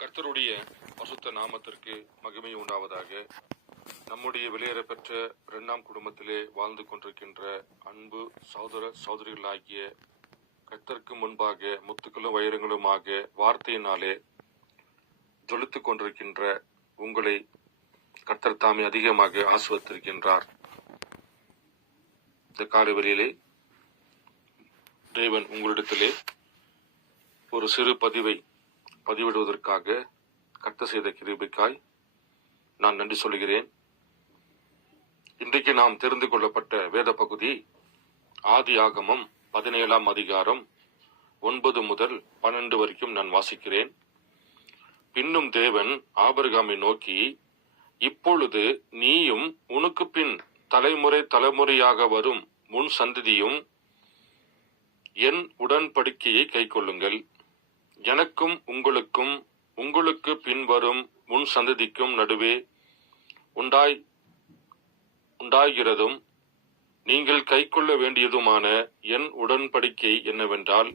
கர்த்தருடைய பசுத்த நாமத்திற்கு மகிமை உண்டாவதாக. நம்முடைய வெளியேற பெற்ற இரண்டாம் குடும்பத்திலே வாழ்ந்து கொண்டிருக்கின்ற அன்பு சகோதர சகோதரிகளாகிய கர்த்தருக்கு முன்பாக முத்துக்களும் வைரங்களுமாக வார்த்தையினாலே ஜொலித்துக் கொண்டிருக்கின்ற உங்களை கர்த்தர் தாமே அதிகமாக ஆசுவத்திருக்கின்றார் இந்த காலை வழியிலே தேவன் உங்களிடத்திலே ஒரு சிறு பதிவை பதிவிடுவதற்காக கர்த்த செய்த கிருபிக்காய் நான் நன்றி சொல்கிறேன் இன்றைக்கு நாம் தெரிந்து கொள்ளப்பட்ட வேத பகுதி ஆதி ஆகமம் பதினேழாம் அதிகாரம் ஒன்பது முதல் பன்னெண்டு வரைக்கும் நான் வாசிக்கிறேன். பின்னும் தேவன் ஆபர்காமை நோக்கி இப்பொழுது நீயும் உனக்கு பின் தலைமுறை தலைமுறையாக வரும் முன் சந்ததியும் என் உடன்படிக்கையை கைக்கொள்ளுங்கள். எனக்கும் உங்களுக்கும் உங்களுக்கு பின்வரும் முன் சந்ததிக்கும் நடுவே உண்டாய் உண்டாகிறதும் நீங்கள் கைக்கொள்ள வேண்டியதுமான என் உடன்படிக்கை என்னவென்றால்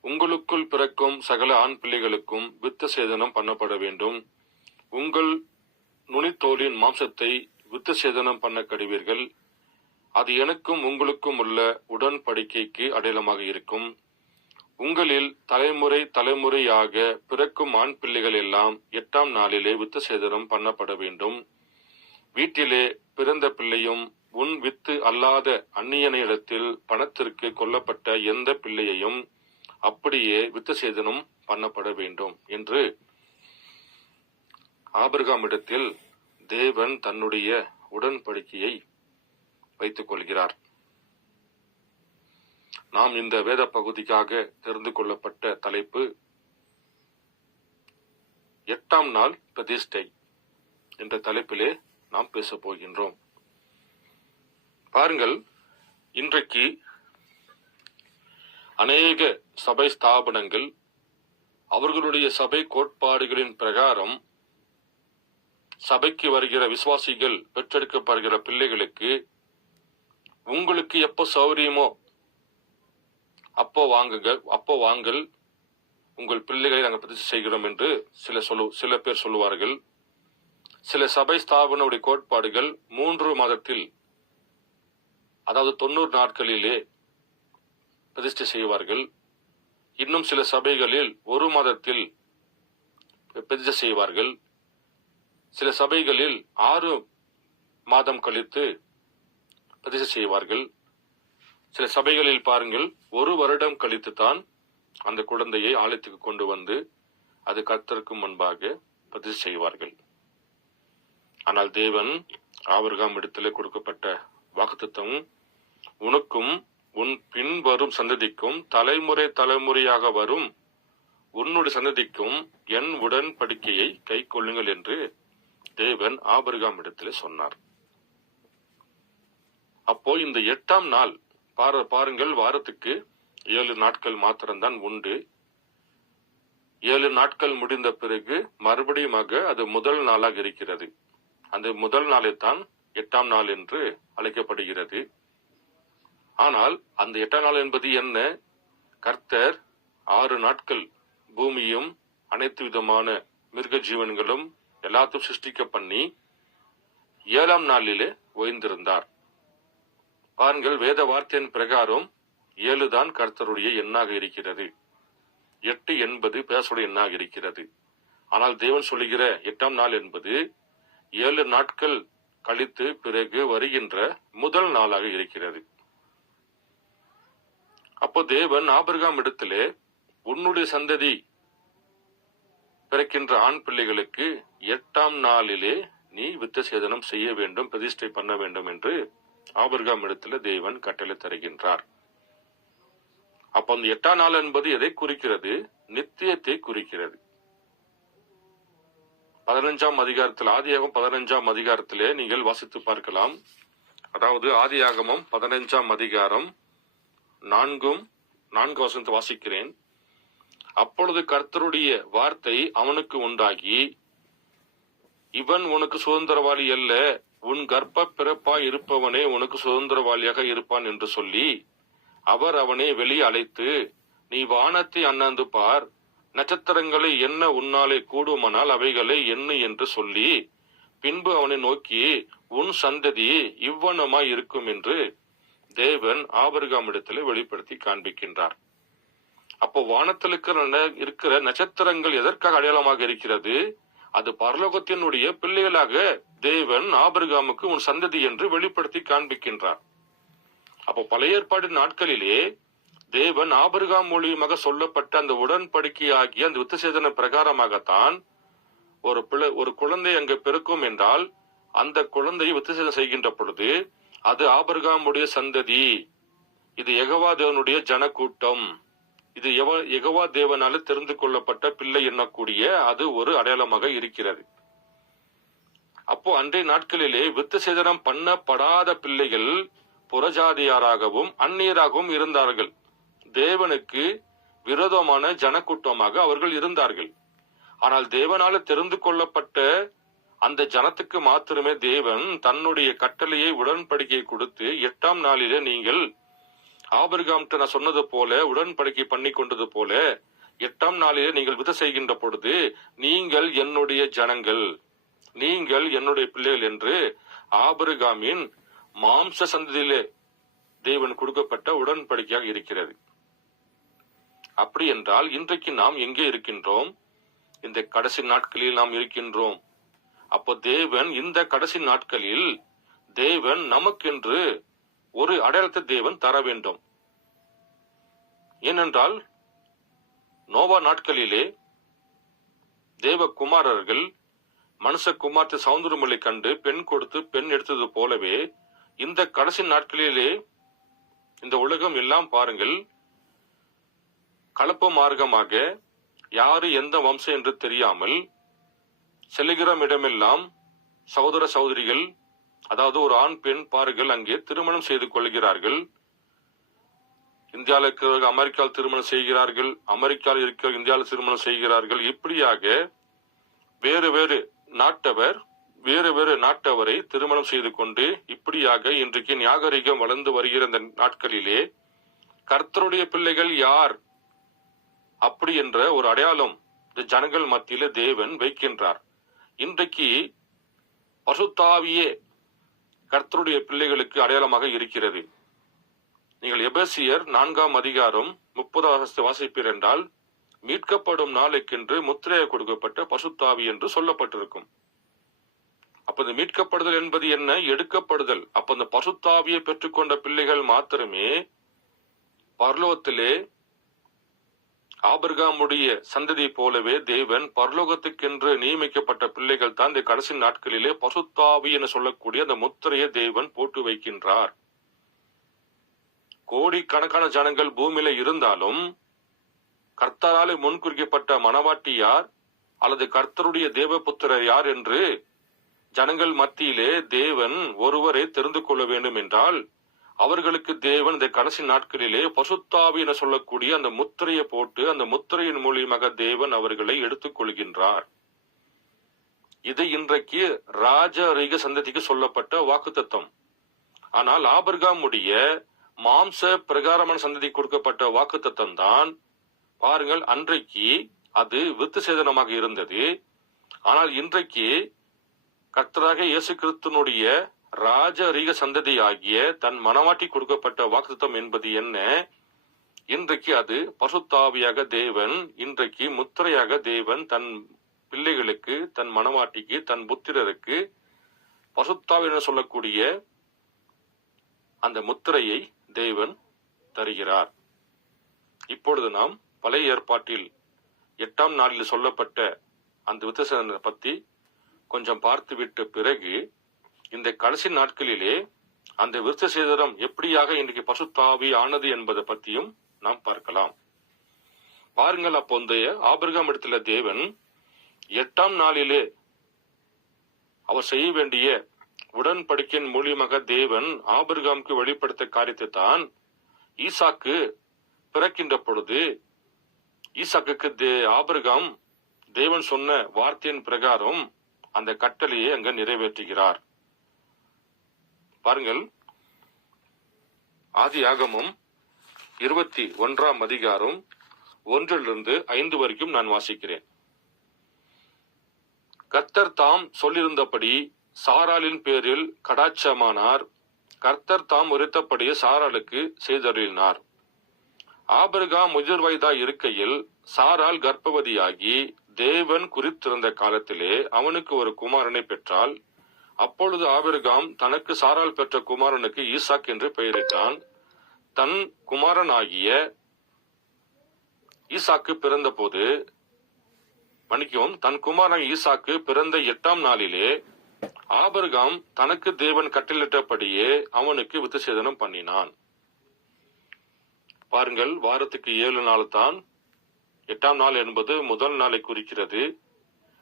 உங்களுக்குள் பிறக்கும் சகல ஆண் பிள்ளைகளுக்கும் வித்த சேதனம் பண்ணப்பட வேண்டும். உங்கள் நுனித்தோலின் மாம்சத்தை வித்த சேதனம் பண்ண கடுவீர்கள் அது எனக்கும் உங்களுக்கும் உள்ள உடன்படிக்கைக்கு அடையாளமாக இருக்கும். உங்களில் தலைமுறை தலைமுறையாக பிறக்கும் ஆண் பிள்ளைகள் எல்லாம் எட்டாம் நாளிலே வித்து சேதனம் பண்ணப்பட வேண்டும். வீட்டிலே பிறந்த பிள்ளையும் உன் வித்து அல்லாத அந்நியனிடத்தில் பணத்திற்கு கொல்லப்பட்ட எந்த பிள்ளையையும் அப்படியே வித்து சேதனம் பண்ணப்பட வேண்டும் என்று ஆபிரகாமிடத்தில் தேவன் தன்னுடைய உடன்படிக்கையை வைத்துக் கொள்கிறார். நாம் இந்த வேத பகுதிக்காக தெரிந்து கொள்ளப்பட்ட தலைப்பு எட்டாம் நாள் பிரதிஷ்டை என்ற தலைப்பிலே நாம் பேசப் போகின்றோம். பாருங்கள் இன்றைக்கு அநேக சபை ஸ்தாபனங்கள் அவர்களுடைய சபை கோட்பாடுகளின் பிரகாரம் சபைக்கு வருகிற விசுவாசிகள் பெற்றெடுக்கப்படுகிற பிள்ளைகளுக்கு உங்களுக்கு எப்போ சௌரியமோ அப்போ வாங்குங்கள் அப்போ வாங்கல் உங்கள் பிள்ளைகளை நாங்கள் பிரதிஷ்டை செய்கிறோம் என்று சில சொல்லு சில பேர் சொல்லுவார்கள். சில சபை ஸ்தாபனுடைய கோட்பாடுகள் மூன்று மாதத்தில் அதாவது தொண்ணூறு நாட்களிலே பிரதிஷ்டை செய்வார்கள். இன்னும் சில சபைகளில் ஒரு மாதத்தில் பிரதிஷ்டை செய்வார்கள். சில சபைகளில் ஆறு மாதம் கழித்து பிரதிஷ்டை செய்வார்கள். சில சபைகளில் பாருங்கள் ஒரு வருடம் கழித்து தான் அந்த குழந்தையை ஆலயத்துக்கு கொண்டு வந்து அது கர்த்தருக்கு முன்பாக பதிவு செய்வார்கள். ஆனால் தேவன் ஆபர்காம் இடத்துல கொடுக்கப்பட்ட வாக்குத்தம் உனக்கும் உன் பின் வரும் சந்ததிக்கும் தலைமுறை தலைமுறையாக வரும் உன்னுடைய சந்ததிக்கும் என் உடன்படிக்கையை கை கொள்ளுங்கள் என்று தேவன் ஆபர்காம் இடத்திலே சொன்னார். அப்போ இந்த எட்டாம் நாள் பாரு பாருங்கள் வாரத்துக்கு ஏழு நாட்கள் மாத்திரம்தான் உண்டு. ஏழு நாட்கள் முடிந்த பிறகு மறுபடியுமாக அது முதல் நாளாக இருக்கிறது. அந்த முதல் நாளைத்தான் எட்டாம் நாள் என்று அழைக்கப்படுகிறது. ஆனால் அந்த எட்டாம் நாள் என்பது என்ன? கர்த்தர் ஆறு நாட்கள் பூமியும் அனைத்து விதமான மிருக ஜீவன்களும் எல்லாத்தையும் சிருஷ்டிக்க பண்ணி ஏழாம் நாளிலே ஓய்ந்திருந்தார். பாருங்கள் வேத வார்த்தையின் பிரகாரம் ஏழுதான் கர்த்தருடைய எண்ணாக இருக்கிறது. எட்டு என்பது பேசுடைய எண்ணாக இருக்கிறது. ஆனால் தேவன் சொல்லுகிற எட்டாம் நாள் என்பது ஏழு நாட்கள் கழித்து பிறகு வருகின்ற முதல் நாளாக இருக்கிறது. அப்போ தேவன் ஆபிரகாம் இடத்திலே உன்னுடைய சந்ததி பிறக்கின்ற ஆண் பிள்ளைகளுக்கு எட்டாம் நாளிலே நீ வித்த சேதனம் செய்ய வேண்டும் பிரதிஷ்டை பண்ண வேண்டும் என்று ஆபிரகாம் இடத்துல தேவன் கட்டளை தருகின்றார். அப்ப அந்த எட்டாம் நாள் என்பது எதை குறிக்கிறது? நித்தியத்தை குறிக்கிறது. பதினஞ்சாம் அதிகாரத்தில் ஆதியாகம் பதினஞ்சாம் அதிகாரத்திலே நீங்கள் வாசித்து பார்க்கலாம். அதாவது ஆதியாகமம் பதினஞ்சாம் அதிகாரம் நான்கும் நான்கு வசனத்தை வாசிக்கிறேன். அப்பொழுது கர்த்தருடைய வார்த்தை அவனுக்கு உண்டாகி இவன் உனக்கு சுதந்திரவாளி அல்ல உன் கர்ப்ப பிறப்பாய் இருப்பவனே உனக்கு சுதந்திரவாளியாக இருப்பான் என்று சொல்லி அவர் அவனை வெளியே அழைத்து நீ வானத்தை அண்ணாந்து பார். நட்சத்திரங்களை என்ன உன்னாலே கூடுமானால் அவைகளை எண்ணு என்று சொல்லி பின்பு அவனை நோக்கி உன் சந்ததி இவ்வனமாய் இருக்கும் என்று தேவன் ஆபர்காமிடத்தில் வெளிப்படுத்தி காண்பிக்கின்றார். அப்போ வானத்தில் இருக்கிற இருக்கிற நட்சத்திரங்கள் எதற்காக அடையாளமாக இருக்கிறது? அது பரலோகத்தினுடைய பிள்ளைகளாக தேவன் ஆபிரகாமுக்கு உன் சந்ததி என்று வெளிப்படுத்தி காண்பிக்கின்றார். அப்போ பழைய ஏற்பாடு நாட்களிலே தேவன் ஆபிரகாம் மூலியமாக சொல்லப்பட்ட அந்த உடன்படிக்கை ஆகிய அந்த வித்துசேதன பிரகாரமாகத்தான் ஒரு பிள்ளை ஒரு குழந்தை அங்கு பிறக்கும் என்றால் அந்த குழந்தையை வித்துசேதம் செய்கின்ற பொழுது அது ஆபிரகாமுடைய சந்ததி. இது எகவா தேவனுடைய ஜனக்கூட்டம். இது எவ- எகவா தேவனால தெரிந்து கொள்ளப்பட்ட பிள்ளை எண்ணக்கூடிய அது ஒரு அடையாளமாக இருக்கிறது. அப்போ அன்றைய நாட்களிலே வித்து சேதனம் பண்ணப்படாத பிள்ளைகள் புறஜாதியாராகவும் அந்நியராகவும் இருந்தார்கள். தேவனுக்கு விரோதமான ஜனக்கூட்டமாக அவர்கள் இருந்தார்கள். ஆனால் தேவனால தெரிந்து கொள்ளப்பட்ட அந்த ஜனத்துக்கு மாத்திரமே தேவன் தன்னுடைய கட்டளையை உடன்படிக்கை கொடுத்து எட்டாம் நாளிலே நீங்கள் ஆபிரகாம்கிட்ட நான் சொன்னது போல உடன்படிக்கை பண்ணி கொண்டது போல எட்டாம் நாளிலே நீங்கள் வித செய்கின்ற பொழுது நீங்கள் என்னுடைய ஜனங்கள். நீங்கள் என்னுடைய பிள்ளைகள் என்று ஆபருகாமின் மாம்ச சந்ததியிலே தேவன் கொடுக்கப்பட்ட உடன்படிக்கையாக இருக்கிறது. அப்படி என்றால் இன்றைக்கு நாம் எங்கே இருக்கின்றோம்? இந்த கடைசி நாட்களில் நாம் இருக்கின்றோம். அப்போ தேவன் இந்த கடைசி நாட்களில் தேவன் நமக்கென்று ஒரு அடையாளத்தை தேவன் தர வேண்டும். ஏனென்றால் நோவா நாட்களிலே மனுஷ குமார்த்தி சவுந்தரமொழி கண்டு பெண் கொடுத்து பெண் எடுத்தது போலவே இந்த கடைசி நாட்களிலே இந்த உலகம் எல்லாம் பாருங்கள் கலப்பு மார்க்கமாக யாரு எந்த வம்சம் என்று தெரியாமல் செல்லுகிற இடமெல்லாம் சகோதர சகோதரிகள் அதாவது ஒரு ஆண் பெண் பாருங்கள் அங்கே திருமணம் செய்து கொள்கிறார்கள். இந்தியாவில் இருக்கிறவர்கள் அமெரிக்காவில் திருமணம் செய்கிறார்கள் அமெரிக்காவில் இருக்கிற இந்தியாவில் திருமணம் செய்கிறார்கள். இப்படியாக வேறு வேறு நாட்டவர் வேறு வேறு நாட்டவரை திருமணம் செய்து கொண்டு இப்படியாக இன்றைக்கு நாகரிகம் வளர்ந்து வருகிற இந்த நாட்களிலே கர்த்தருடைய பிள்ளைகள் யார்? அப்படி என்ற ஒரு அடையாளம் இந்த ஜனங்கள் மத்தியில தேவன் வைக்கின்றார். இன்றைக்கு பசுத்தாவியே கர்த்தருடைய பிள்ளைகளுக்கு அடையாளமாக இருக்கிறது. நீங்கள் எபேசியர் நான்காம் அதிகாரம் முப்பதாவது வாசிப்பீர் என்றால் மீட்கப்படும் நாளைக்கென்று முத்திரையை கொடுக்கப்பட்ட பசுத்தாவி என்று சொல்லப்பட்டிருக்கும். அப்ப இந்த மீட்கப்படுதல் என்பது என்ன? எடுக்கப்படுதல். அப்ப இந்த பசுத்தாவியை பெற்றுக்கொண்ட பிள்ளைகள் மாத்திரமே பர்லோகத்திலே ஆபிரகாமுடைய சந்ததி போலவே தேவன் பரலோகத்துக்கென்று நியமிக்கப்பட்ட பிள்ளைகள் தான் இந்த கடைசி நாட்களிலே பசுத்தாவி என சொல்லக்கூடிய அந்த முத்திரையை தேவன் போட்டு வைக்கின்றார். கோடிக்கணக்கான ஜனங்கள் பூமியில இருந்தாலும் கர்த்தராலே முன்குறிக்கப்பட்ட மணவாட்டி யார்? அல்லது கர்த்தருடைய தேவபுத்திரர் யார் என்று ஜனங்கள் மத்தியிலே தேவன் ஒருவரை தெரிந்து கொள்ள வேண்டும் என்றால் அவர்களுக்கு தேவன் இந்த கடைசி நாட்களிலே பசுத்தாவி என சொல்லக்கூடிய அந்த முத்திரையை போட்டு அந்த முத்திரையின் மூலியமாக தேவன் அவர்களை எடுத்துக் கொள்கின்றார். இது இன்றைக்கு ராஜரீக சந்ததிக்கு சொல்லப்பட்ட வாக்குத்தத்தம். ஆனால் ஆபர்காமுடைய மாம்ச பிரகாரமான சந்ததி கொடுக்கப்பட்ட வாக்குத்தத்தம் தான் பாருங்கள் அன்றைக்கு அது வித்து சேதனமாக இருந்தது. ஆனால் இன்றைக்கு கர்த்தராக இயேசு கிறிஸ்தனுடைய ராஜரீக சந்ததி ஆகிய தன் மனவாட்டி கொடுக்கப்பட்ட வாக்குத்தம் என்பது என்ன? இன்றைக்கு அது பசுத்தாவியாக தேவன் இன்றைக்கு முத்திரையாக தேவன் தன் பிள்ளைகளுக்கு தன் மனவாட்டிக்கு தன் புத்திரருக்கு பசுத்தாவி என சொல்லக்கூடிய அந்த முத்திரையை தேவன் தருகிறார். இப்பொழுது நாம் பழைய ஏற்பாட்டில் எட்டாம் நாளில் சொல்லப்பட்ட அந்த வித்தசனை பத்தி கொஞ்சம் பார்த்துவிட்ட பிறகு இந்த கடைசி நாட்களிலே அந்த விருத்த சேதனம் எப்படியாக இன்றைக்கு பசுத்தாவி ஆனது என்பதை பற்றியும் நாம் பார்க்கலாம். பாருங்கள் அப்போ இந்த ஆபிரகாம் இடத்துல தேவன் எட்டாம் நாளிலே அவர் செய்ய வேண்டிய உடன்படிக்கையின் மூலியமாக தேவன் ஆபிரகாமுக்கு வெளிப்படுத்த காரியத்தை தான் ஈசாக்கு பிறக்கின்ற பொழுது ஈசாக்குக்கு தே ஆபிரகாம் தேவன் சொன்ன வார்த்தையின் பிரகாரம் அந்த கட்டளையை அங்க நிறைவேற்றுகிறார். பாருங்கள். ஆதி ஆகமும் இருபத்தி ஒன்றாம் அதிகாரம் ஒன்றிலிருந்து ஐந்து வரைக்கும் நான் வாசிக்கிறேன். கர்த்தர் தாம் சொல்லியிருந்தபடி சாராலின் பேரில் கடாட்சமானார். கர்த்தர் தாம் உரைத்தபடியே சாராளுக்கு செய்தருளினார். ஆபிரகாம் முதிர் வயதாய் இருக்கையில் சாரால் கர்ப்பவதியாகி தேவன் குறித்திருந்த காலத்திலே அவனுக்கு ஒரு குமாரனை பெற்றால் அப்பொழுது ஆபிரகாம் தனக்கு சாரால் பெற்ற குமாரனுக்கு ஈசாக் என்று பெயரிட்டான். தன் குமாரனாகிய ஈசாக்கு பிறந்தபோது மன்னிக்கவும் தன் குமாரன் ஈசாக்கு பிறந்த எட்டாம் நாளிலே ஆபர்காம் தனக்கு தேவன் கட்டளிட்டபடியே அவனுக்கு வித்துசேதனம் பண்ணினான். பாருங்கள் வாரத்துக்கு ஏழு நாள் தான் எட்டாம் நாள் என்பது முதல் நாளை குறிக்கிறது.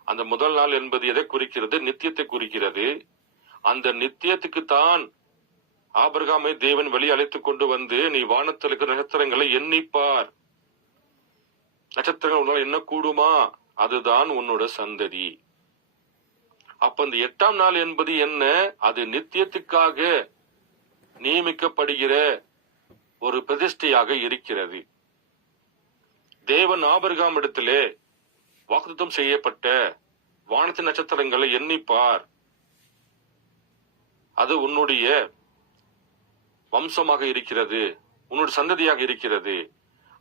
அந்த முதல் நாள் என்பது எதை குறிக்கிறது? நித்தியத்தை குறிக்கிறது. அந்த நித்தியத்துக்கு தான் ஆபர்காமை தேவன் வெளியே அழைத்துக் கொண்டு வந்து நீ வானத்தில் இருக்கிற நட்சத்திரங்களை எண்ணிப்பார். நட்சத்திரங்கள் உன்னால் என்ன கூடுமா? அதுதான் உன்னோட சந்ததி. அப்ப இந்த எட்டாம் நாள் என்பது என்ன? அது நித்தியத்துக்காக நியமிக்கப்படுகிற ஒரு பிரதிஷ்டையாக இருக்கிறது. தேவன் ஆபர்காம் இடத்திலே வாக்குத்தம் செய்யப்பட்ட வானத்து நட்சத்திரங்களை எண்ணிப்பார். அது உன்னுடைய வம்சமாக இருக்கிறது உன்னுடைய சந்ததியாக இருக்கிறது.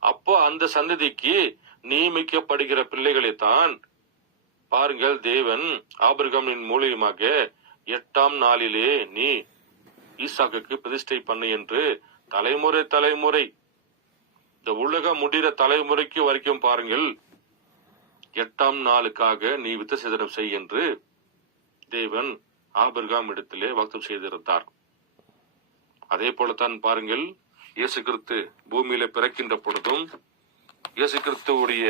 அப்போ அந்த சந்ததிக்கு நியமிக்கப்படுகிற பிள்ளைகளை தான் பாருங்கள் தேவன் ஆபிரகாமின் மூலியமாக எட்டாம் நாளிலே நீ ஈசாக்கு பிரதிஷ்டை பண்ணு என்று தலைமுறை தலைமுறை. இந்த உலகம் முடிகிற தலைமுறைக்கு வரைக்கும் பாருங்கள். எட்டாம் நாளுக்காக நீ வித்த சேதனம் செய் என்று தேவன் ஆபிரகாம் இடத்திலே வாக்குத்தம் செய்திருந்தார். அதே போலத்தான் பாருங்கள் இயேசு கிறிஸ்து பூமியில பிறக்கின்ற பொழுதும் இயேசு கிறிஸ்துவுடைய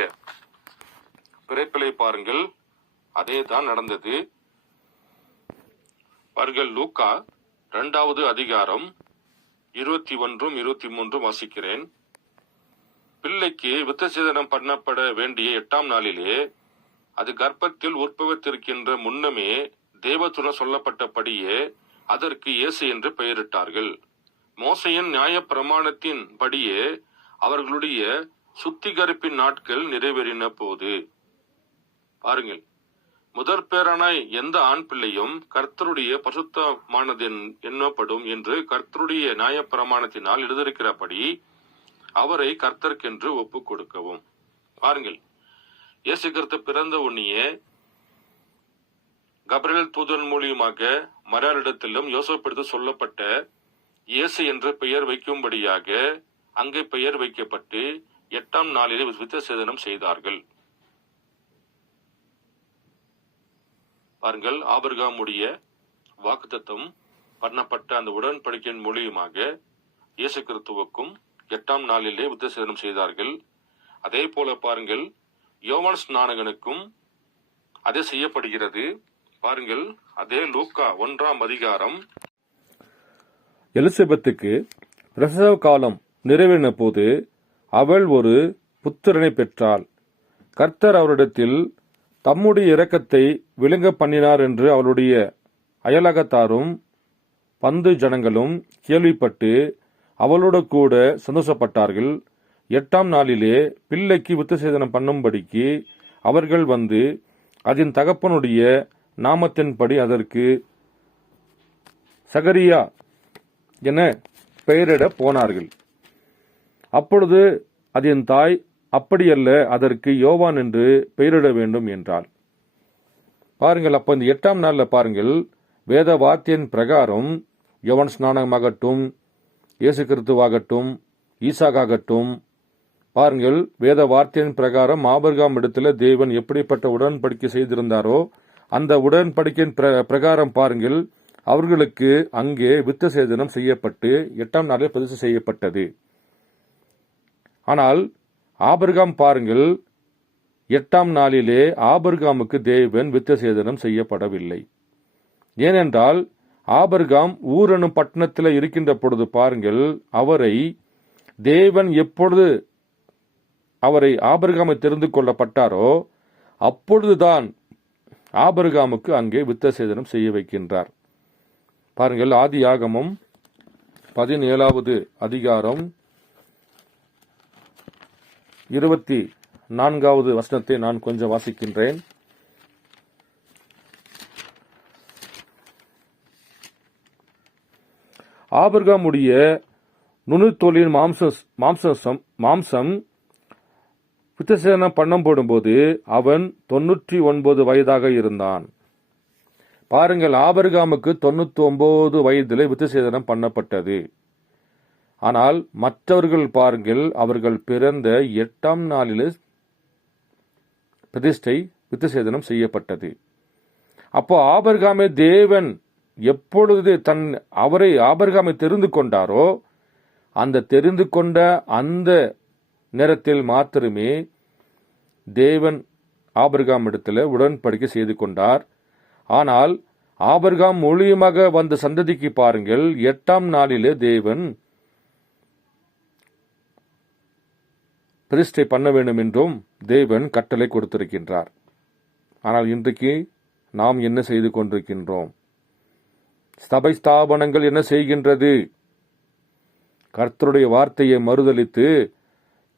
பிறப்பிலை பாருங்கள் அதே தான் நடந்தது. பாருங்கள் லூக்கா இரண்டாவது அதிகாரம் இருபத்தி ஒன்றும் இருபத்தி மூன்றும் வாசிக்கிறேன். பிள்ளைக்கு வித்தசேதனம் பண்ணப்பட வேண்டிய எட்டாம் நாளிலே அது கர்ப்பத்தில் உற்பவத்திருக்கின்ற முன்னமே தேவத்துடன் சொல்லப்பட்டபடியே அதற்கு இயேசு என்று பெயரிட்டார்கள். மோசையின் நியாய பிரமாணத்தின் படியே அவர்களுடைய சுத்திகரிப்பின் நாட்கள் நிறைவேறின போது. பாருங்கள். முதற் பேரனாய் எந்த ஆண் பிள்ளையும் கர்த்தருடைய பசுத்தமானது எண்ணப்படும் என்று கர்த்தருடைய நியாயப்பிரமாணத்தினால் எழுதியிருக்கிறபடி அவரை கர்த்தர்க்கென்று ஒப்புக் கொடுக்கவும் பாருங்கள். இயேசு கருத்து பிறந்த உன்னியே கபரில் தூதன் மூலியமாக மரியாளிடத்திலும் யோசப்படுத்த சொல்லப்பட்ட இயேசு என்ற பெயர் வைக்கும்படியாக அங்கே பெயர் வைக்கப்பட்டு எட்டாம் நாளிலே வித்த சேதனம் செய்தார்கள். பாருங்கள் ஆபிரகாமுடைய வாக்குத்தத்தம் பண்ணப்பட்ட அந்த உடன்படிக்கையின் மூலியமாக இயேசு கிறிஸ்துவுக்கும் எட்டாம் நாளிலே புத்தசேதனம் செய்தார்கள். அதே போல பாருங்கள் யோவான் ஸ்நானகனுக்கும் அதே செய்யப்படுகிறது. பாருங்கள் அதே லூக்கா ஒன்றாம் அதிகாரம். எலிசபெத்துக்கு பிரசவ காலம் நிறைவேறின போது அவள் ஒரு புத்திரனை பெற்றாள். கர்த்தர் அவரிடத்தில் தம்முடைய இரக்கத்தை விளங்க பண்ணினார் என்று அவளுடைய அயலகத்தாரும் பந்து ஜனங்களும் கேள்விப்பட்டு அவளோட கூட சந்தோஷப்பட்டார்கள். எட்டாம் நாளிலே பிள்ளைக்கு வித்துசேதனம் பண்ணும்படிக்கு அவர்கள் வந்து அதன் தகப்பனுடைய நாமத்தின்படி அதற்கு சகரியா என பெயரிட போனார்கள். அப்பொழுது அதன் தாய் அப்படியல்ல அதற்கு யோவான் என்று பெயரிட வேண்டும் என்றாள். பாருங்கள் அப்போ இந்த எட்டாம் நாளில் பாருங்கள் வேத வாத்தியின் பிரகாரம் யோவான் ஸ்நானமாகட்டும் இயேசு கிறிஸ்துவாகட்டும் ஈசாகாகட்டும் பாருங்கள் வேத வார்த்தையின் பிரகாரம் ஆபர்காம் இடத்துல தேவன் எப்படிப்பட்ட உடன்படிக்கை செய்திருந்தாரோ அந்த உடன்படிக்கையின் பிர- பிரகாரம் பாருங்கள் அவர்களுக்கு அங்கே வித்த சேதனம் செய்யப்பட்டு எட்டாம் நாளில் பதிவு செய்யப்பட்டது. ஆனால் ஆபர்காம் பாருங்கள். எட்டாம் நாளிலே ஆபர்காமுக்கு தேவன் வித்த சேதனம் செய்யப்படவில்லை. ஏனென்றால் ஆபர்காம் ஊரனும் பட்டணத்தில் இருக்கின்ற பொழுது பாருங்கள் அவரை தேவன் எப்பொழுது அவரை ஆபர்காமை தெரிந்து கொள்ளப்பட்டாரோ அப்பொழுதுதான் ஆபர்காமுக்கு அங்கே வித்த சேதனம் செய்ய வைக்கின்றார். பாருங்கள் ஆதி ஆகமம் பதினேழாவது அதிகாரம் இருபத்தி நான்காவது வசனத்தை நான் கொஞ்சம் வாசிக்கின்றேன். ஆபர்காமுடைய நுணுத்தோலின் மாம்ச மாம்சம் மாம்சம் வித்தசேதனம் பண்ணம் போடும்போது அவன் தொன்னூற்றி ஒன்பது வயதாக இருந்தான். பாருங்கள் ஆபர்காமுக்கு தொண்ணூத்தி ஒன்பது வயதிலே வித்தசேதனம் பண்ணப்பட்டது. ஆனால் மற்றவர்கள் பாருங்கள் அவர்கள் பிறந்த எட்டாம் நாளில் பிரதிஷ்டை வித்துசேதனம் செய்யப்பட்டது. அப்போ ஆபர்காமே தேவன் எப்பொழுது தன் அவரை ஆபர்காமை தெரிந்து கொண்டாரோ அந்த தெரிந்து கொண்ட அந்த நேரத்தில் மாத்திரமே தேவன் ஆபர்காம் இடத்துல உடன்படிக்கை செய்து கொண்டார். ஆனால் ஆபர்காம் மூலியமாக வந்த சந்ததிக்கு பாருங்கள் எட்டாம் நாளிலே தேவன் பிரதிஷ்டை பண்ண வேண்டும் என்றும் தேவன் கட்டளை கொடுத்திருக்கின்றார். ஆனால் இன்றைக்கு நாம் என்ன செய்து கொண்டிருக்கின்றோம்? சபை ஸ்தாபனங்கள் என்ன செய்கின்றது? கர்த்தருடைய வார்த்தையை மறுதலித்து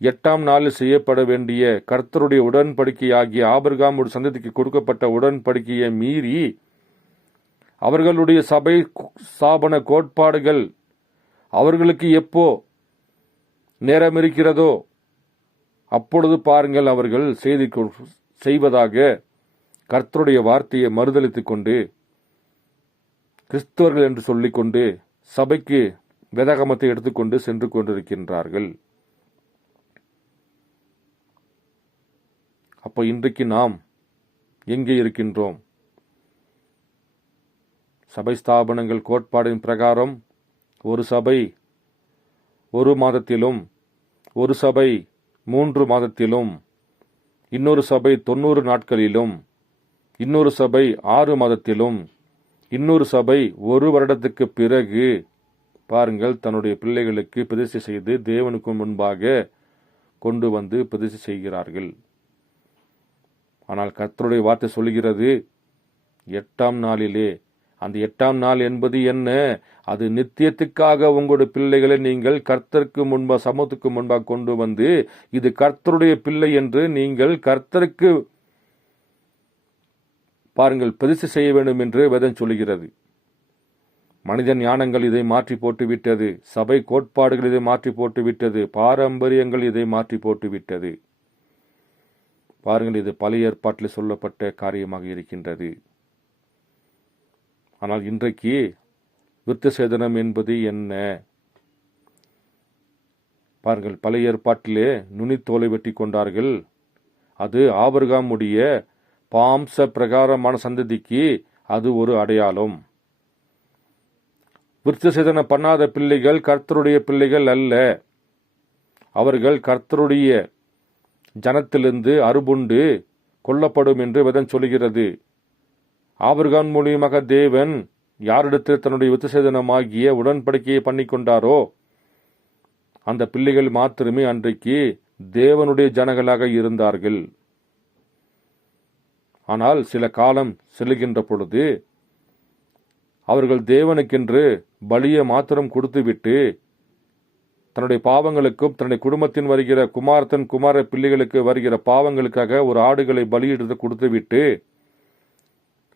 எட்டாம் நாளில் செய்யப்பட வேண்டிய கர்த்தருடைய உடன்படிக்கையாகிய ஆபர்காம் ஒரு சந்ததிக்கு கொடுக்கப்பட்ட உடன்படிக்கையை மீறி அவர்களுடைய சபை ஸ்தாபன கோட்பாடுகள் அவர்களுக்கு எப்போ நேரம் இருக்கிறதோ அப்பொழுது பாருங்கள் அவர்கள் செய்தி செய்வதாக கர்த்தருடைய வார்த்தையை மறுதளித்துக் கொண்டு கிறிஸ்தவர்கள் என்று சொல்லிக்கொண்டு சபைக்கு வேதாகமத்தை எடுத்துக்கொண்டு சென்று கொண்டிருக்கின்றார்கள். அப்போ இன்றைக்கு நாம் எங்கே இருக்கின்றோம்? சபை ஸ்தாபனங்கள் கோட்பாடின் பிரகாரம் ஒரு சபை ஒரு மாதத்திலும் ஒரு சபை மூன்று மாதத்திலும் இன்னொரு சபை தொண்ணூறு நாட்களிலும் இன்னொரு சபை ஆறு மாதத்திலும் இன்னொரு சபை ஒரு வருடத்துக்கு பிறகு பாருங்கள் தன்னுடைய பிள்ளைகளுக்கு பிரதிஷ்டை செய்து தேவனுக்கு முன்பாக கொண்டு வந்து பிரதிஷ்டை செய்கிறார்கள். ஆனால் கர்த்தருடைய வார்த்தை சொல்கிறது எட்டாம் நாளிலே அந்த எட்டாம் நாள் என்பது என்ன? அது நித்தியத்துக்காக உங்களுடைய பிள்ளைகளை நீங்கள் கர்த்தருக்கு முன்பாக சமூகத்துக்கு முன்பாக கொண்டு வந்து இது கர்த்தருடைய பிள்ளை என்று நீங்கள் கர்த்தருக்கு பாருங்கள் பிரதிஷ்டை செய்ய வேண்டும் என்று வேதம் சொல்கிறது மனித ஞானங்கள் இதை மாற்றி போட்டு விட்டது சபை கோட்பாடுகள் இதை மாற்றி போட்டு விட்டது பாரம்பரியங்கள் இதை மாற்றி போட்டு விட்டது பாருங்கள் இது பழைய ஏற்பாட்டில் சொல்லப்பட்ட காரியமாக இருக்கின்றது. ஆனால் இன்றைக்கு விருத்த சேதனம் என்பது என்ன? பாருங்கள் பழைய ஏற்பாட்டிலே நுனித்தோலை வெட்டி கொண்டார்கள். அது ஆபர்காமுடைய பாம்ச பிரகாரமான சந்ததிக்கு அது ஒரு அடையாளம். விருத்த சேதனம் பண்ணாத பிள்ளைகள் கர்த்தருடைய பிள்ளைகள் அல்ல. அவர்கள் கர்த்தருடைய ஜனத்திலிருந்து அருபுண்டு கொல்லப்படும் என்று விதம் சொல்கிறது. ஆபிரகான் மூலியமாக தேவன் யாரிடத்தில் தன்னுடைய வித்துசேதனமாகிய உடன்படிக்கையை பண்ணிக்கொண்டாரோ அந்த பிள்ளைகள் மாத்திரமே அன்றைக்கு தேவனுடைய ஜனங்களாக இருந்தார்கள். ஆனால் சில காலம் செல்லுகின்ற பொழுது அவர்கள் தேவனுக்கென்று பலியை மாத்திரம் கொடுத்துவிட்டு தன்னுடைய பாவங்களுக்கும் தன்னுடைய குடும்பத்தின் வருகிற குமாரத்தன் குமார பிள்ளைகளுக்கு வருகிற பாவங்களுக்காக ஒரு ஆடுகளை பலியிடுறது கொடுத்துவிட்டு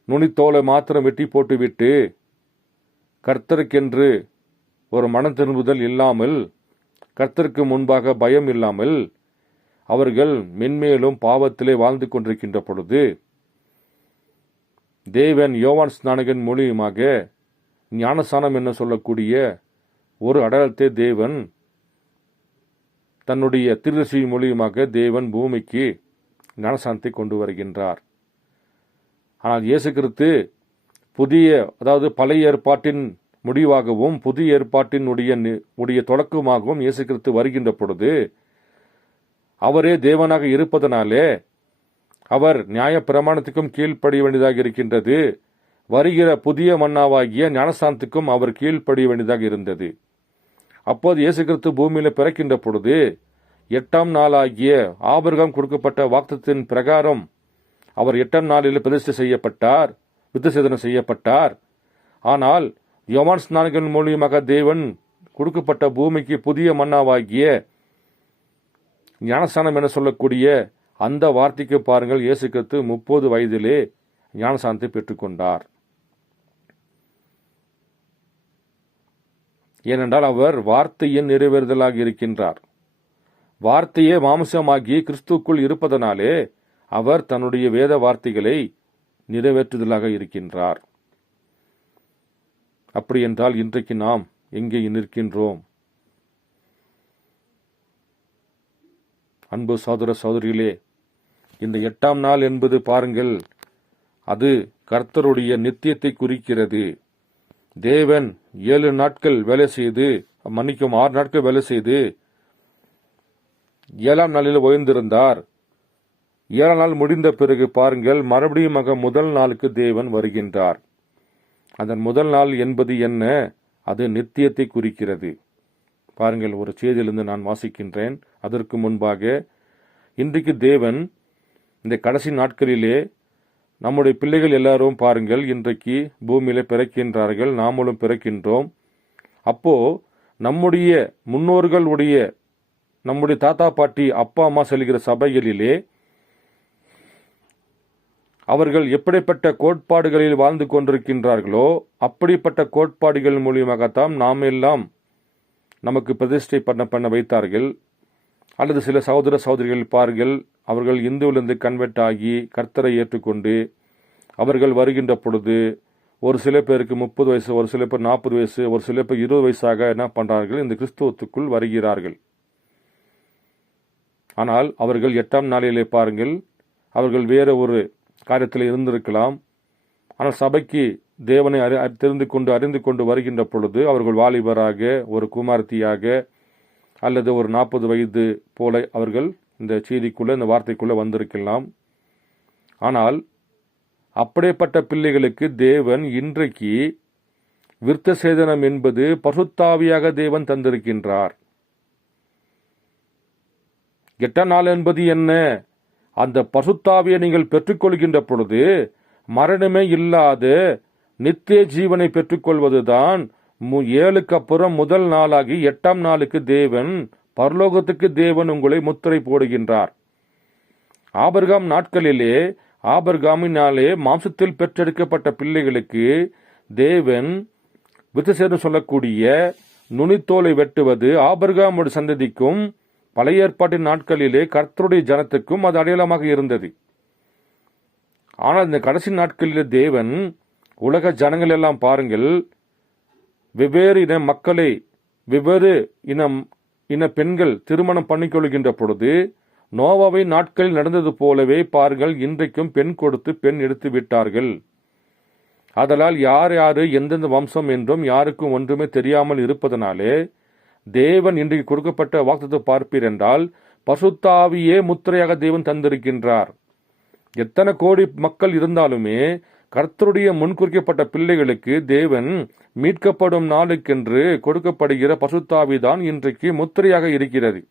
நுனித்தோலை மாத்திரம் வெட்டி போட்டுவிட்டு கர்த்தருக்கென்று ஒரு மனம் திரும்புதல் இல்லாமல் கர்த்தருக்கு முன்பாக பயம் இல்லாமல் அவர்கள் மென்மேலும் பாவத்திலே வாழ்ந்து கொண்டிருக்கின்ற பொழுது தேவன் யோவான் ஸ்நானகன் மூலியமாக ஞானசானம் என்ன சொல்லக்கூடிய ஒரு அடையாளத்தை தேவன் தன்னுடைய திருதசி மூலியமாக தேவன் பூமிக்கு ஞானசானத்தை கொண்டு வருகின்றார். ஆனால் இயேசு கிறிஸ்து புதிய அதாவது பழைய ஏற்பாட்டின் முடிவாகவும் புதிய ஏற்பாட்டினுடைய நி- உடைய தொடக்கமாகவும் இயேசு கிறிஸ்து வருகின்ற பொழுது அவரே தேவனாக இருப்பதனாலே அவர் நியாய பிரமாணத்துக்கும் கீழ்ப்படிய வேண்டியதாக இருக்கின்றது. வருகிற புதிய மன்னாவாகிய ஞானசாந்திக்கும் அவர் கீழ்ப்படிய வேண்டியதாக இருந்தது. அப்போது இயேசு கிறிஸ்து பூமியில் பிறக்கின்ற பொழுது எட்டாம் நாளாகிய ஆபிரகாம் கொடுக்கப்பட்ட வாக்குத்தின் பிரகாரம் அவர் எட்டாம் நாளில் பிரதிஷ்டை செய்யப்பட்டார் வித்தசேதனம் செய்யப்பட்டார். ஆனால் யோவான் ஸ்நானகன் மூலியமாக தேவன் கொடுக்கப்பட்ட பூமிக்கு புதிய மன்னாவாகிய ஞானஸ்தானம் என சொல்லக்கூடிய அந்த வார்த்தைக்கு பாருங்கள் இயேசு கிறிஸ்து முப்பது வயதிலே ஞானஸ்தானத்தை பெற்றுக்கொண்டார். ஏனென்றால் அவர் வார்த்தையின் நிறைவேறுதலாக இருக்கின்றார். வார்த்தையே மாம்சமாகி கிறிஸ்துக்குள் இருப்பதனாலே அவர் தன்னுடைய வேத வார்த்தைகளை நிறைவேற்றுதலாக இருக்கின்றார். அப்படியென்றால் இன்றைக்கு நாம் எங்கே நிற்கின்றோம்? அன்பு சகோதர சகோதரிகளே இந்த எட்டாம் நாள் என்பது பாருங்கள் அது கர்த்தருடைய நித்தியத்தை குறிக்கிறது. தேவன் ஏழு நாட்கள் வேலை செய்து மன்னிக்கும் ஆறு நாட்கள் வேலை செய்து ஏழாம் நாளில் ஓய்ந்திருந்தார் ஏழு நாள் முடிந்த பிறகு பாருங்கள் மறுபடியும் ஆக முதல் நாளுக்கு தேவன் வருகின்றார். அதன் முதல் நாள் என்பது என்ன? அது நித்தியத்தை குறிக்கிறது. பாருங்கள் ஒரு செய்தியிலிருந்து நான் வாசிக்கின்றேன். அதற்கு முன்பாக இன்றைக்கு தேவன் இந்த கடைசி நாட்களிலே நம்முடைய பிள்ளைகள் எல்லாரும் பாருங்கள் இன்றைக்கு பூமியில பிறக்கின்றார்கள் நாமளும் பிறக்கின்றோம். அப்போ நம்முடைய முன்னோர்களுடைய நம்முடைய தாத்தா பாட்டி அப்பா அம்மா செல்கிற சபைகளிலே அவர்கள் எப்படிப்பட்ட கோட்பாடுகளில் வாழ்ந்து கொண்டிருக்கின்றார்களோ அப்படிப்பட்ட கோட்பாடுகள் மூலியமாகத்தான் நாம் எல்லாம் நமக்கு பிரதிஷ்டை பண்ண பண்ண வைத்தார்கள். அல்லது சில சகோதர சகோதரிகள் பாருங்கள் அவர்கள் இந்துவிலிருந்து கன்வெர்ட் ஆகி கர்த்தரை ஏற்றுக்கொண்டு அவர்கள் வருகின்ற பொழுது ஒரு சில பேருக்கு முப்பது வயசு ஒரு சில பேர் நாற்பது வயசு ஒரு சில பேர் இருபது வயசாக என்ன பண்ணுறார்கள் இந்த கிறிஸ்துவத்துக்குள் வருகிறார்கள். ஆனால் அவர்கள் எட்டாம் நாளிலே பாருங்கள் அவர்கள் வேற ஒரு காரியத்தில் இருந்திருக்கலாம். ஆனால் சபைக்கு தேவனை அறி தெரிந்து கொண்டு அறிந்து கொண்டு வருகின்ற பொழுது அவர்கள் வாலிபராக ஒரு குமார்த்தியாக அல்லது ஒரு நாற்பது வயது போல அவர்கள் இந்த செய்திக்குள்ளே இந்த வார்த்தைக்குள்ளே வந்திருக்கலாம். ஆனால் அப்படிப்பட்ட பிள்ளைகளுக்கு தேவன் இன்றைக்கு விருத்த சேதனம் என்பது பசுத்தாவியாக தேவன் தந்திருக்கின்றார். எட்டாம் நாள் என்பது என்ன? அந்த பசுத்தாவியை நீங்கள் பெற்றுக்கொள்கின்ற பொழுது மரணமே இல்லாத நித்திய ஜீவனை பெற்றுக்கொள்வதுதான் மு- ஏழுக்கு அப்புறம் முதல் நாளாகி எட்டாம் நாளுக்கு தேவன் பரலோகத்துக்கு தேவன் உங்களை முத்திரை போடுகின்றார். ஆபர்காம் நாட்களிலே ஆபர்காமினாலே மாம்சத்தில் பெற்றெடுக்கப்பட்ட பிள்ளைகளுக்கு தேவன் வித்துசேதம் சொல்லக்கூடிய நுனித்தோலை வெட்டுவது ஆபர்காமுடைய சந்ததிக்கும் பழைய ஏற்பாட்டின் நாட்களிலே கர்த்தருடைய ஜனத்துக்கும் அது அடையாளமாக இருந்தது. ஆனால் இந்த கடைசி நாட்களிலே தேவன் உலக ஜனங்கள் எல்லாம் பாருங்கள் வெவ்வேறு இன மக்களை வெவ்வேறு இனம் இன பெண்கள் திருமணம் பண்ணிக்கொள்கின்ற பொழுது நோவாவை நாட்களில் நடந்தது போலவே பாருங்கள் இன்றைக்கும் பெண் கொடுத்து பெண் எடுத்து விட்டார்கள். ஆதலால் யார் யாரு எந்தெந்த வம்சம் என்றும் யாருக்கும் ஒன்றுமே தெரியாமல் இருப்பதனாலே தேவன் இன்றைக்கு கொடுக்கப்பட்ட வாக்குத்தத்தை பார்ப்பீர் என்றால் பசுத்தாவியே முத்திரையாக தேவன் தந்திருக்கின்றார். எத்தனை கோடி மக்கள் இருந்தாலுமே கர்த்தருடைய முன்குறிக்கப்பட்ட பிள்ளைகளுக்கு தேவன் மீட்கப்படும் நாளுக்கென்று கொடுக்கப்படுகிற பசுத்தாவிதான் இன்றைக்கு முத்திரையாக இருக்கிறது.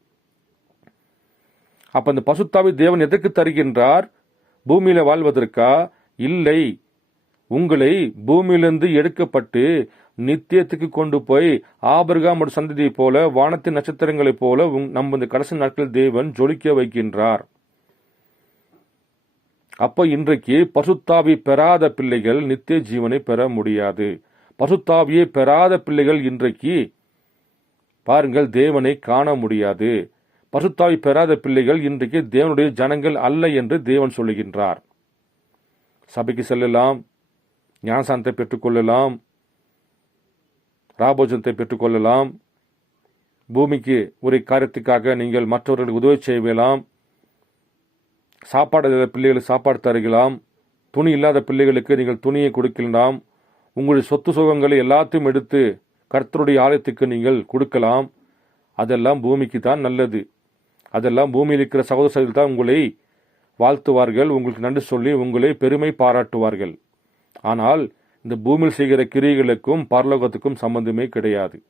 அப்ப அந்த பசுத்தாவி தேவன் எதற்கு தருகின்றார்? பூமியில வாழ்வதற்கா? இல்லை. உங்களை பூமியிலிருந்து எடுக்கப்பட்டு நித்தியத்துக்கு கொண்டு போய் ஆபிரகாம் சந்ததியைப் போல வானத்தின் நட்சத்திரங்களைப் போல உங்- நம்ம இந்த கடைசி நாட்கள் தேவன் ஜொலிக்க வைக்கின்றார். அப்ப இன்றைக்கு பசுத்தாவி பெறாத பிள்ளைகள் நித்திய ஜீவனை பெற முடியாது. பசுத்தாவியை பெறாத பிள்ளைகள் இன்றைக்கு பாருங்கள் தேவனை காண முடியாது. பசுத்தாவி பெறாத பிள்ளைகள் இன்றைக்கு தேவனுடைய ஜனங்கள் அல்ல என்று தேவன் சொல்லுகின்றார். சபைக்கு செல்லலாம் ஞானசாந்தை பெற்றுக்கொள்ளலாம் ராபோஜனத்தை பெற்றுக்கொள்ளலாம். பூமிக்கு ஒரு காரியத்துக்காக நீங்கள் மற்றவர்களுக்கு உதவி செய்யலாம் சாப்பாடு இல்லாத பிள்ளைகளுக்கு சாப்பாடு தருகலாம். துணி இல்லாத பிள்ளைகளுக்கு நீங்கள் துணியை கொடுக்கலாம். உங்களுடைய சொத்து சுகங்களை எல்லாத்தையும் எடுத்து கர்த்தருடைய ஆலயத்துக்கு நீங்கள் கொடுக்கலாம். அதெல்லாம் பூமிக்கு தான் நல்லது. அதெல்லாம் பூமியில் இருக்கிற சகோதர தான் உங்களை வாழ்த்துவார்கள். உங்களுக்கு நன்றி சொல்லி உங்களை பெருமை பாராட்டுவார்கள். ஆனால் இந்த பூமியில் செய்கிற கிரியைகளுக்கும் பரலோகத்துக்கும் சம்பந்தமே கிடையாது.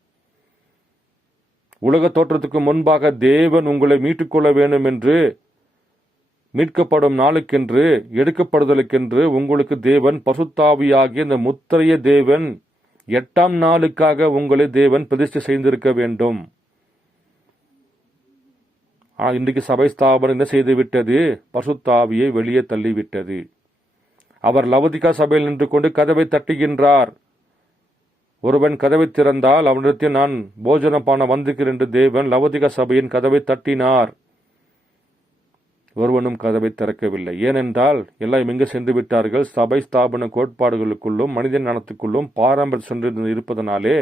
உலக தோற்றத்துக்கு முன்பாக தேவன் உங்களை மீட்டுக்கொள்ள வேண்டும் என்று மீட்கப்படும் நாளுக்கென்று எடுக்கப்படுதலுக்கென்று உங்களுக்கு தேவன் பசுத்தாவியாகிய இந்த முத்திரைய தேவன் எட்டாம் நாளுக்காக உங்களை தேவன் பிரதிஷ்டை செய்திருக்க வேண்டும். ஆனால் இன்றைக்கு சபை ஸ்தாபனம் என்ன செய்துவிட்டது? பசுத்தாவியை வெளியே தள்ளிவிட்டது. அவர் லவதிகா சபையில் நின்று கொண்டு கதவை தட்டுகின்றார். ஒருவன் கதவை திறந்தால் அவனிடத்தில் நான் போஜன பண்ண வந்திருக்கிறேன் என்று தேவன் லவதிகா சபையின் கதவை தட்டினார். ஒருவனும் கதவை திறக்கவில்லை. ஏனென்றால் எல்லாம் எங்கு சென்று விட்டார்கள். சபை ஸ்தாபன கோட்பாடுகளுக்குள்ளும் மனித நலத்துக்குள்ளும் பாரம்பரிய சென்று இருப்பதனாலே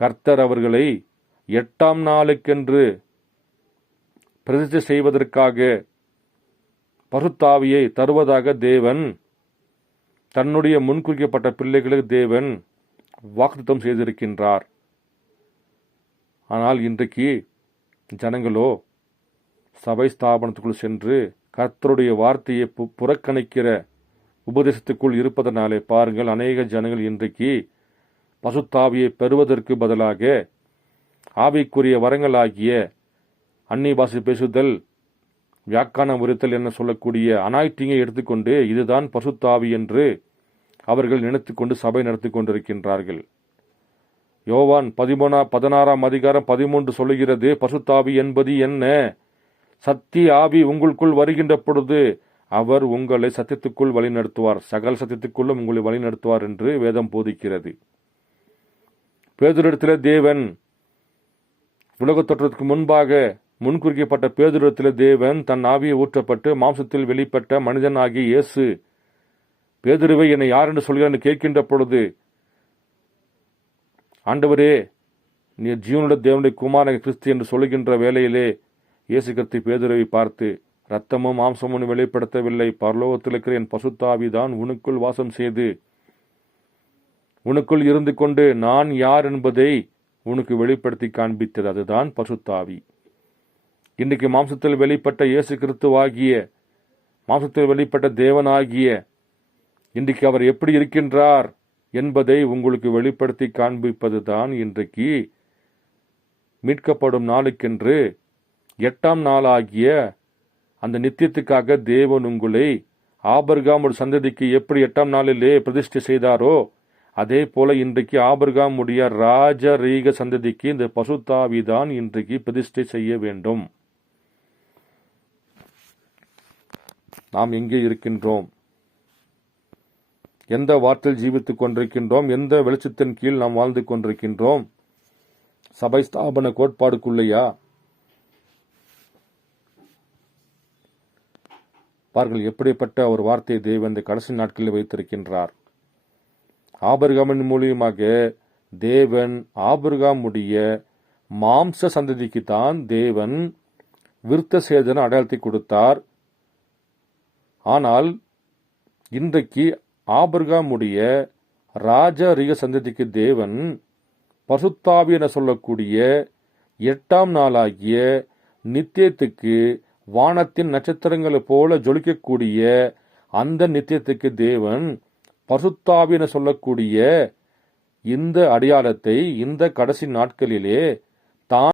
கர்த்தர் அவர்களை எட்டாம் நாளுக்கென்று பிரதிஷ்டை செய்வதற்காக பசுத்தாவியை தருவதாக தேவன் தன்னுடைய முன்குறிக்கப்பட்ட பிள்ளைகளுக்கு தேவன் வாக்குத்தம் செய்திருக்கின்றார். ஆனால் இன்றைக்கு ஜனங்களோ சபை ஸ்தாபனத்துக்குள் சென்று கர்த்தருடைய வார்த்தையை பு- புறக்கணிக்கிற உபதேசத்துக்குள் இருப்பதனாலே பாருங்கள் அநேக ஜனங்கள் இன்றைக்கு பசுத்தாவியை பெறுவதற்கு பதிலாக ஆவிக்குரிய வரங்களாகிய அன்னி பாசி பேசுதல் வியாக்கானம் உரித்தல் என சொல்லக்கூடிய அனாய்டிங்கை எடுத்துக்கொண்டு இதுதான் பசுத்தாவி என்று அவர்கள் நினைத்துக்கொண்டு சபை நடத்தி கொண்டிருக்கின்றார்கள். யோவான் பதிமூணா பதினாறாம் அதிகாரம் பதிமூன்று சொல்லுகிறது பசுத்தாவி என்பது என்ன? சத்திய ஆவி உங்களுக்குள் வருகின்ற பொழுது அவர் உங்களை சத்தியத்துக்குள் வழிநடத்துவார். சகல் சத்தியத்துக்குள்ளும் உங்களை வழிநடத்துவார் என்று வேதம் போதிக்கிறது. பேதுரிடத்தில் தேவன் உலகத் தோற்றத்துக்கு முன்பாக முன்குறிக்கப்பட்ட பேதுருவத்தில் தேவன் தன் ஆவியை ஊற்றப்பட்டு மாம்சத்தில் வெளிப்பட்ட மனிதனாகிய இயேசு பேதுருவை என்னை யார் என்று சொல்கிறார்? என்று கேட்கின்ற பொழுது ஆண்டவரே நீ ஜீவனுடைய தேவனுடைய குமாரன் கிறிஸ்து என்று சொல்லுகின்ற வேளையிலே இயேசு கிறிஸ்து பேதுருவை பார்த்து ரத்தமும் மாம்சமும் வெளிப்படுத்தவில்லை. பரலோகத்தில் இருக்கிற என் பசுத்தாவிதான் உனக்குள் வாசம் செய்து உனக்குள் இருந்து கொண்டு நான் யார் என்பதை உனக்கு வெளிப்படுத்தி காண்பித்தது. அதுதான் பசுத்தாவி. இன்றைக்கு மாம்சத்தில் வெளிப்பட்ட இயேசு கிறிஸ்துவாகிய மாம்சத்தில் வெளிப்பட்ட தேவனாகிய இன்றைக்கு அவர் எப்படி இருக்கின்றார் என்பதை உங்களுக்கு வெளிப்படுத்தி காண்பிப்பது தான் இன்றைக்கு மீட்கப்படும் நாளுக்கென்று எட்டாம் நாளாகிய அந்த நித்தியத்துக்காக தேவன் உங்களை ஆபர்காமுடைய சந்ததிக்கு எப்படி எட்டாம் நாளிலே பிரதிஷ்டை செய்தாரோ அதே போல இன்றைக்கு ஆபர்காமுடைய ராஜரீக சந்ததிக்கு இந்த பசுத்தாவிதான் இன்றைக்கு பிரதிஷ்டை செய்ய வேண்டும். நாம் எங்கே இருக்கின்றோம்? எந்த வார்த்தையில் ஜீவித்துக் கொண்டிருக்கின்றோம்? எந்த வெளிச்சத்தின் கீழ் நாம் வாழ்ந்து கொண்டிருக்கின்றோம்? சபை ஸ்தாபன கோட்பாடுக்குள்ளையா? பாருங்கள் எப்படிப்பட்ட ஒரு வார்த்தையை தேவன் இந்த கடைசி நாட்களில் வைத்திருக்கின்றார். ஆபர்காமின் மூலியமாக தேவன் ஆபர்காமுடைய மாம்ச சந்ததிக்கு தான் தேவன் விருத்த சேதன அடையாளத்தை கொடுத்தார். ஆனால் இன்றைக்கு ஆபர்காமுடைய ராஜரீக சந்ததிக்கு தேவன் பசுத்தாவி என சொல்லக்கூடிய எட்டாம் நாளாகிய நித்தியத்துக்கு வானத்தின் நட்சத்திரங்களைப் போல ஜொலிக்கக்கூடிய அந்த நித்தியத்துக்கு தேவன் பசுத்தாவி என சொல்லக்கூடிய இந்த அடையாளத்தை இந்த கடைசி நாட்களிலே தான்